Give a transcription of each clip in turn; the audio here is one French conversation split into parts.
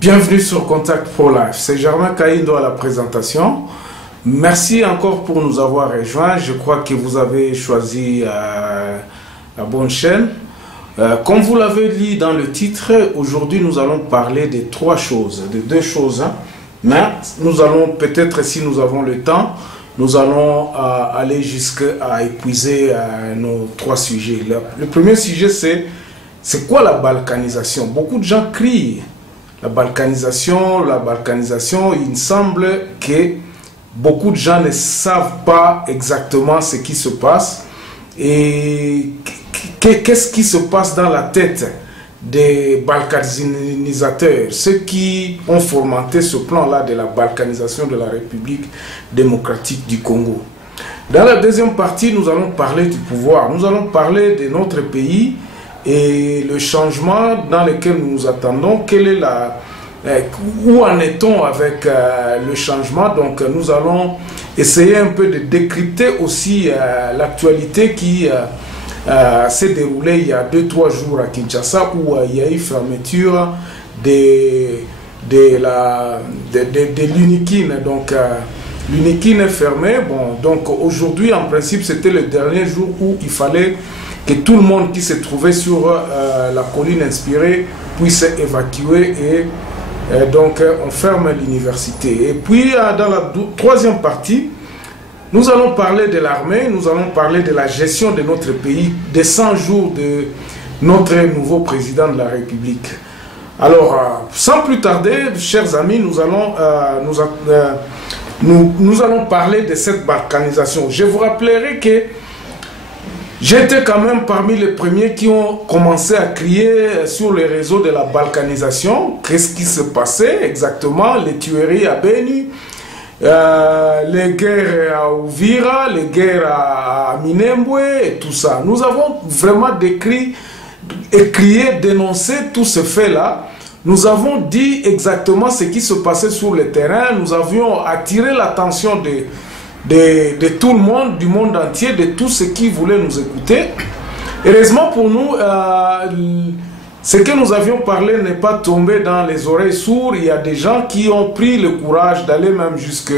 Bienvenue sur Contact Pro Life. C'est Germain Kaindo à la présentation. Merci encore pour nous avoir rejoints. Je crois que vous avez choisi la bonne chaîne. Comme vous l'avez lu dans le titre, aujourd'hui nous allons parler de deux choses. Mais nous allons peut-être, si nous avons le temps, nous allons aller jusqu'à épuiser nos trois sujets. Le premier sujet, c'est quoi la balkanisation? Beaucoup de gens crient la balkanisation, il me semble que beaucoup de gens ne savent pas exactement ce qui se passe et qu'est-ce qui se passe dans la tête des balkanisateurs, ceux qui ont fomenté ce plan-là de la balkanisation de la République démocratique du Congo. Dans la deuxième partie, nous allons parler du pouvoir, nous allons parler de notre pays et le changement dans lequel nous nous attendons, où en est-on avec le changement. Donc nous allons essayer un peu de décrypter aussi l'actualité qui s'est déroulée il y a 2-3 jours à Kinshasa, où il y a eu fermeture de l'Unikine. Donc l'Unikine est fermée. Bon, donc aujourd'hui en principe c'était le dernier jour où il fallait que tout le monde qui se trouvait sur la colline inspirée puisse évacuer et donc on ferme l'université. Et puis dans la troisième partie, nous allons parler de l'armée, nous allons parler de la gestion de notre pays, des 100 jours de notre nouveau président de la République. Alors, sans plus tarder, chers amis, nous allons parler de cette balkanisation. Je vous rappellerai que j'étais quand même parmi les premiers qui ont commencé à crier sur les réseaux de la balkanisation. Qu'est-ce qui se passait exactement? Les tueries à Beni, les guerres à Uvira, les guerres à Minembwe et tout ça. Nous avons vraiment décrit, écrié, dénoncé tout ce fait-là. Nous avons dit exactement ce qui se passait sur le terrain. Nous avions attiré l'attention de tout le monde, du monde entier, de tous ceux qui voulaient nous écouter. Heureusement pour nous, ce que nous avions parlé n'est pas tombé dans les oreilles sourdes. Il y a des gens qui ont pris le courage d'aller même jusque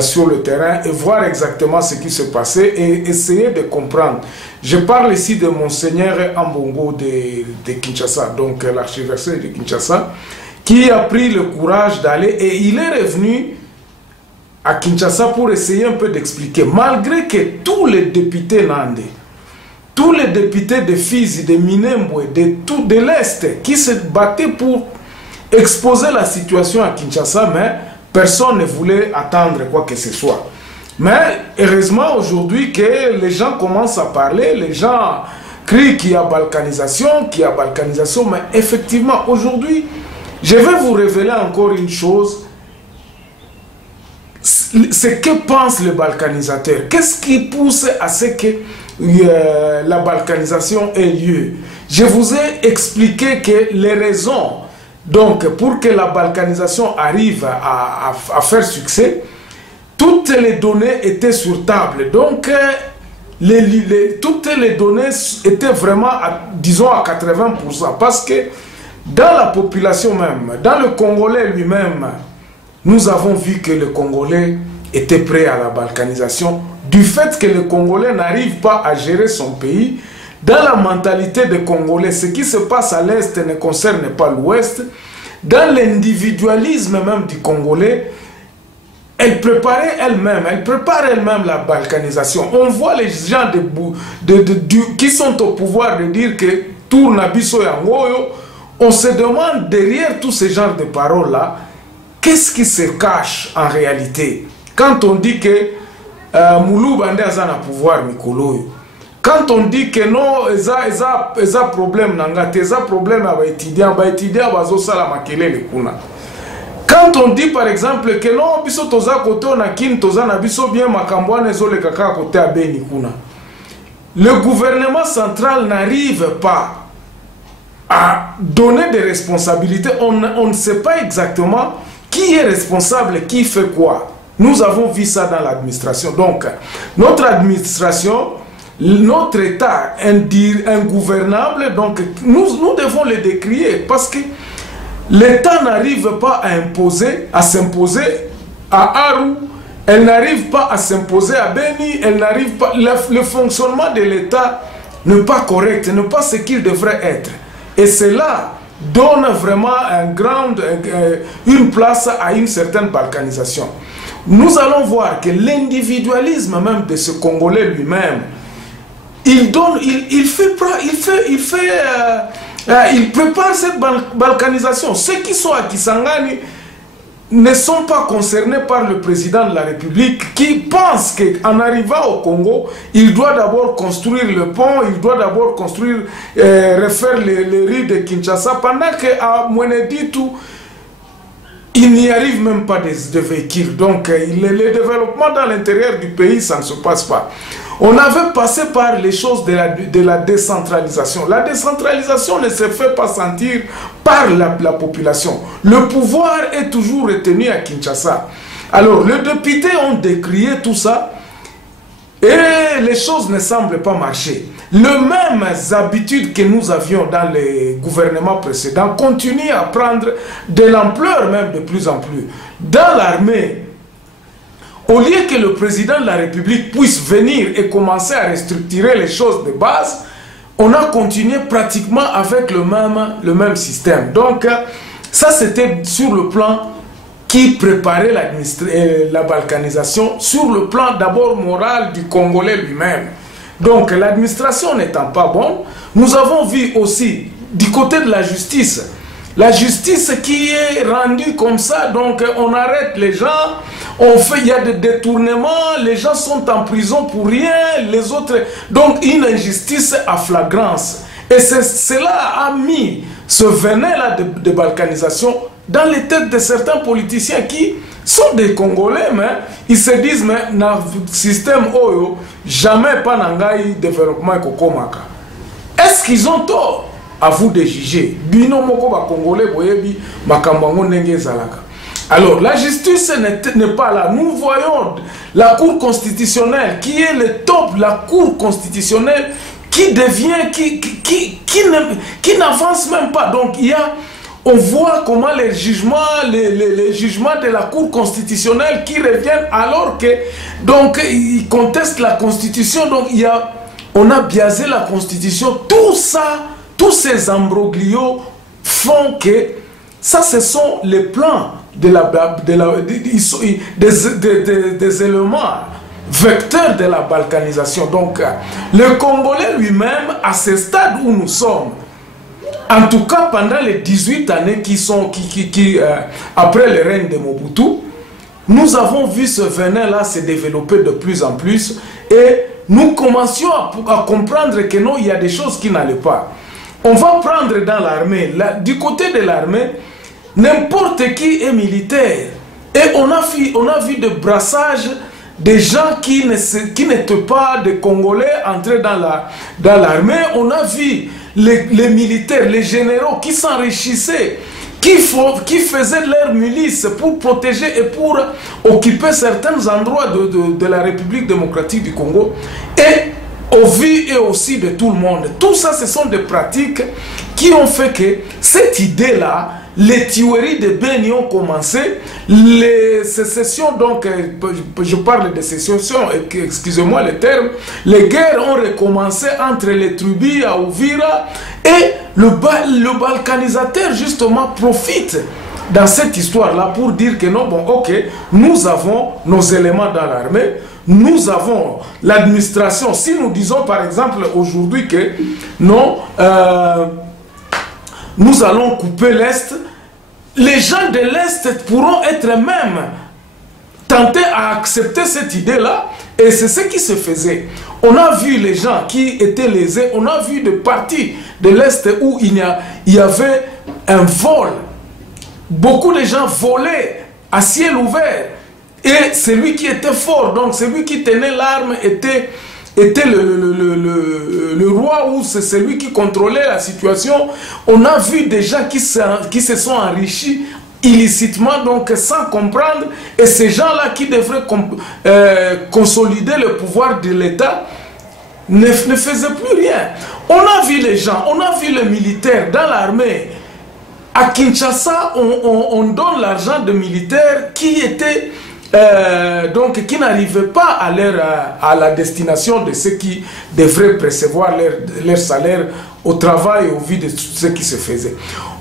sur le terrain et voir exactement ce qui se passait et essayer de comprendre. Je parle ici de Monseigneur Ambongo de Kinshasa, donc l'archevêché de Kinshasa, qui a pris le courage d'aller et il est revenu à Kinshasa pour essayer un peu d'expliquer, malgré que tous les députés nandais, tous les députés de Fizi, de Minembwe, de l'Est, qui se battaient pour exposer la situation à Kinshasa, mais personne ne voulait attendre quoi que ce soit. Mais heureusement aujourd'hui que les gens commencent à parler, les gens crient qu'il y a balkanisation, mais effectivement aujourd'hui, je vais vous révéler encore une chose. Ce que pense le balkanisateur, qu'est-ce qui pousse à ce que la balkanisation ait lieu? Je vous ai expliqué que les raisons donc pour que la balkanisation arrive à faire succès, toutes les données étaient sur table. Donc toutes les données étaient vraiment disons à 80%, parce que dans la population même, dans le Congolais lui-même, nous avons vu que le Congolais était prêt à la balkanisation du fait que le Congolais n'arrive pas à gérer son pays. Dans la mentalité des Congolais, ce qui se passe à l'Est ne concerne pas l'Ouest. Dans l'individualisme même du Congolais, elle prépare elle-même la balkanisation. On voit les gens qui sont au pouvoir de dire que Tournabiso Yangoyo. On se demande derrière tous ces genres de paroles-là, qu'est-ce qui se cache en réalité? Quand on dit que Moulou Bande a un pouvoir Mikolo, quand on dit que non, ils ont problème nangate, ils ont problème avec étudiants bazo sala makele le kuna. Quand on dit par exemple que non, biso toza kote on a kin toza na biso bien makambwane zo le kaka kote a Beni kuna. Le gouvernement central n'arrive pas à donner des responsabilités. On ne sait pas exactement qui est responsable, qui fait quoi. Nous avons vu ça dans l'administration. Donc, notre administration, notre État ingouvernable, donc nous devons le décrier parce que l'État n'arrive pas à s'imposer à Aru, elle n'arrive pas à s'imposer à Beni, elle n'arrive pas... Le fonctionnement de l'État n'est pas correct, n'est pas ce qu'il devrait être. Et cela donne vraiment une place à une certaine balkanisation. Nous allons voir que l'individualisme même de ce Congolais lui-même, il prépare cette balkanisation. Ceux qui sont à Kisangani ne sont pas concernés par le président de la République, qui pense qu'en arrivant au Congo, il doit d'abord construire le pont, il doit d'abord construire, refaire les rues de Kinshasa, pendant qu'à Mweneditu, il n'y arrive même pas de véhicules. Donc, le développement dans l'intérieur du pays, ça ne se passe pas. On avait passé par les choses de la décentralisation. La décentralisation ne se fait pas sentir par la population. Le pouvoir est toujours retenu à Kinshasa. Alors, les députés ont décrié tout ça et les choses ne semblent pas marcher. Les mêmes habitudes que nous avions dans les gouvernements précédents continuent à prendre de l'ampleur même de plus en plus. Dans l'armée, au lieu que le président de la République puisse venir et commencer à restructurer les choses de base, on a continué pratiquement avec le même système. Donc, ça c'était sur le plan qui préparait la balkanisation, sur le plan d'abord moral du Congolais lui-même. Donc, l'administration n'étant pas bonne, nous avons vu aussi du côté de la justice qui est rendue comme ça, donc on arrête les gens, il y a des détournements, les gens sont en prison pour rien, les autres... Donc une injustice à flagrance. Et cela a mis ce venin-là de balkanisation dans les têtes de certains politiciens qui sont des Congolais, mais ils se disent, mais dans le système Oyo, jamais pas n'angaï développement kokomaka. Est-ce qu'ils ont tort? À vous de juger. Bino moko ba Congolais boyebi makambango ndenge zalaka. Alors la justice n'est pas là. Nous voyons la Cour constitutionnelle qui est le top, la Cour constitutionnelle qui devient qui n'avance même pas. Donc on voit comment les jugements de la Cour constitutionnelle qui reviennent alors que donc ils contestent la Constitution. Donc on a biaisé la Constitution. Tout ça, tous ces imbroglios font que ça, ce sont les plans des éléments vecteurs de la balkanisation. Donc, le Congolais lui-même, à ce stade où nous sommes, en tout cas pendant les 18 années après le règne de Mobutu, nous avons vu ce venin-là se développer de plus en plus et nous commencions à comprendre que non, il y a des choses qui n'allaient pas. On va prendre dans l'armée, du côté de l'armée, n'importe qui est militaire. Et on a vu des brassages de gens qui n'étaient pas des Congolais entrer dans l'armée. On a vu les militaires, les généraux qui s'enrichissaient, qui faisaient leur milice pour protéger et pour occuper certains endroits de la République démocratique du Congo. Et au vu et aussi de tout le monde. Tout ça, ce sont des pratiques qui ont fait que cette idée-là, les tueries de Beni ont commencé, les sécessions, donc je parle de sécession, excusez-moi le terme, les guerres ont recommencé entre les tribus à Uvira et le balkanisateur justement profite dans cette histoire-là pour dire que non, bon, ok, nous avons nos éléments dans l'armée, nous avons l'administration. Si nous disons par exemple aujourd'hui que non, nous allons couper l'Est, les gens de l'Est pourront être même tentés à accepter cette idée-là, et c'est ce qui se faisait. On a vu les gens qui étaient lésés, on a vu des parties de l'Est où il y avait un vol. Beaucoup de gens volaient à ciel ouvert. Et celui qui était fort, donc celui qui tenait l'arme était le roi, ou c'est celui qui contrôlait la situation. On a vu des gens qui se sont enrichis illicitement, donc sans comprendre. Et ces gens-là qui devraient consolider le pouvoir de l'État ne faisaient plus rien. On a vu les gens, on a vu les militaires dans l'armée À Kinshasa, on donne l'argent de militaires qui étaient donc qui n'arrivaient pas à la destination de ceux qui devraient percevoir leur salaire au travail et au vu de ce qui se faisait.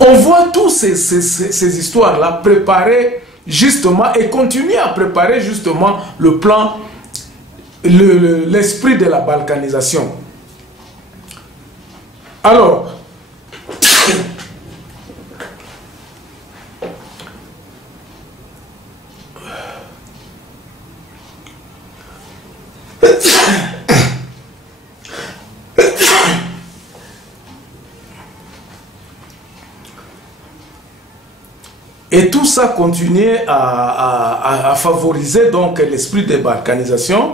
On voit tous ces histoires-là préparer justement et continuer à préparer justement le plan, l'esprit de la balkanisation. Alors, et tout ça continuait à favoriser donc l'esprit de balkanisation.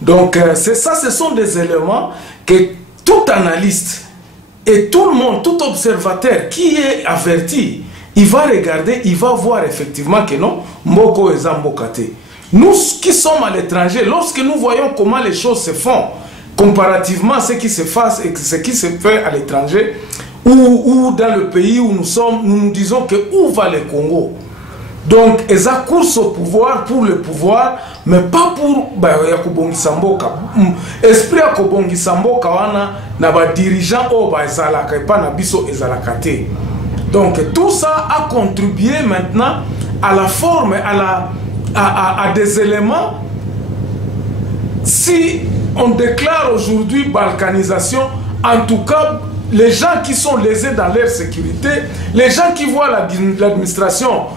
Donc c'est ça, ce sont des éléments que tout analyste et tout le monde, tout observateur qui est averti, il va regarder, il va voir effectivement que non, Mboko et Zambokate. Nous qui sommes à l'étranger, lorsque nous voyons comment les choses se font, comparativement à ce qui se fait et ce qui se fait à l'étranger, ou dans le pays où nous sommes, nous disons que où va le Congo? Donc, ils ont course au pouvoir pour le pouvoir, mais pas pour Yakubongi Samboka. Esprit Yakubongi Samboka wana na ba dirigeant au ba ezalaka et pas na biso ezalakate. Donc, tout ça a contribué maintenant à la forme, à des éléments. Si on déclare aujourd'hui balkanisation, en tout cas, les gens qui sont lésés dans leur sécurité, les gens qui voient l'administration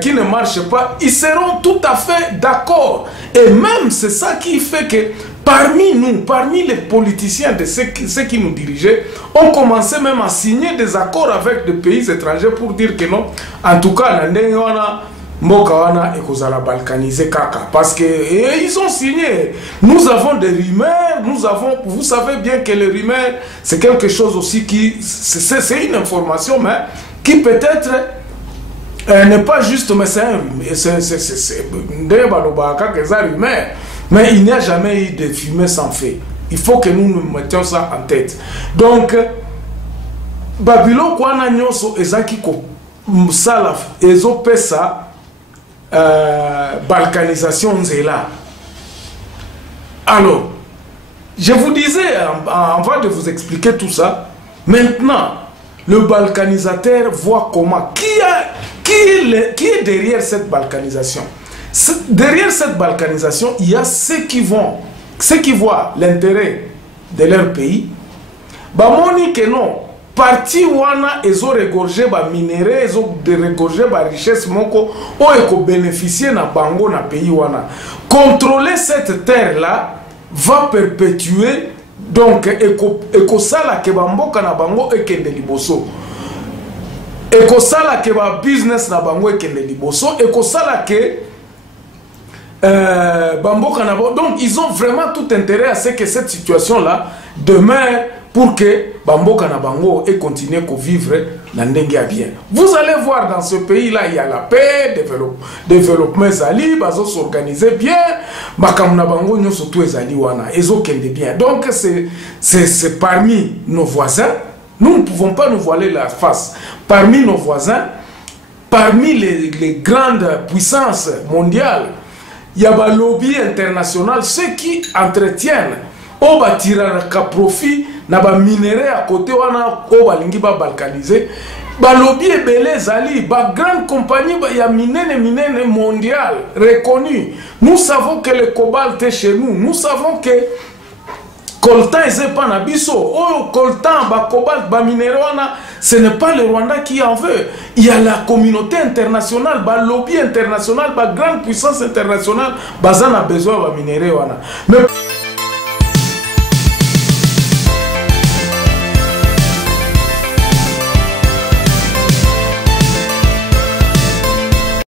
qui ne marche pas, ils seront tout à fait d'accord. Et même c'est ça qui fait que parmi nous, parmi les politiciens de ceux qui nous dirigeaient, on commençait même à signer des accords avec des pays étrangers pour dire que non, en tout cas, Mokawana et Kozala balkanisé kaka. Parce que ils ont signé. Nous avons des rumeurs, vous savez bien que les rumeurs, c'est quelque chose aussi qui, c'est une information, mais qui peut-être n'est pas juste, mais c'est un rumeur. Mais il n'y a jamais eu de fumée sans feu. Il faut que nous nous mettions ça en tête. Donc, Babylone, Kwana Nyoso, Ezaki Ko Salaf, Ezo Pesa, balkanisation Nzela. Alors, je vous disais, avant de vous expliquer tout ça, maintenant, le balkanisateur voit comment, qui est derrière cette balkanisation. Derrière cette balkanisation, il y a ceux qui voient l'intérêt de leur pays. Bamoni que non, parti wana ezo regorger ba minéraux, ezo regorger ba richesse moko o eko bénéficier na bango na pays wana. Contrôler cette terre là va perpétuer donc eko sala ke bamboka na bango ekende liboso. Eko sala ke ba business na bango ekende liboso, eko sala ke bamboka na bango. Donc ils ont vraiment tout intérêt à ce que cette situation là demeure pour que Bamboka na bango et continue à vivre dans ndenge ya bien. Vous allez voir dans ce pays-là, il y a la paix, développement zali, bazo s'organiser bien, bakam na bango nyo surtout zali wana, ezo kende bien. Donc c'est parmi nos voisins, nous ne pouvons pas nous voiler la face. Parmi nos voisins, parmi les grandes puissances mondiales, il y a un lobby international, ceux qui entretiennent au bâtira ka profit na ba minéraux à côté wana o balingi ba balkaniser ba lobby ebele zali ba grande compagnie ba ya minene mondial reconnu. Nous savons que le cobalt est chez nous, nous savons que coltan est pas na biso o coltan ba cobalt ba minéraux wana, ce n'est pas le Rwanda qui en veut. Il y a la communauté internationale, ba lobby international, ba grande puissance internationale bazana besoin ba minéraux wana. Mais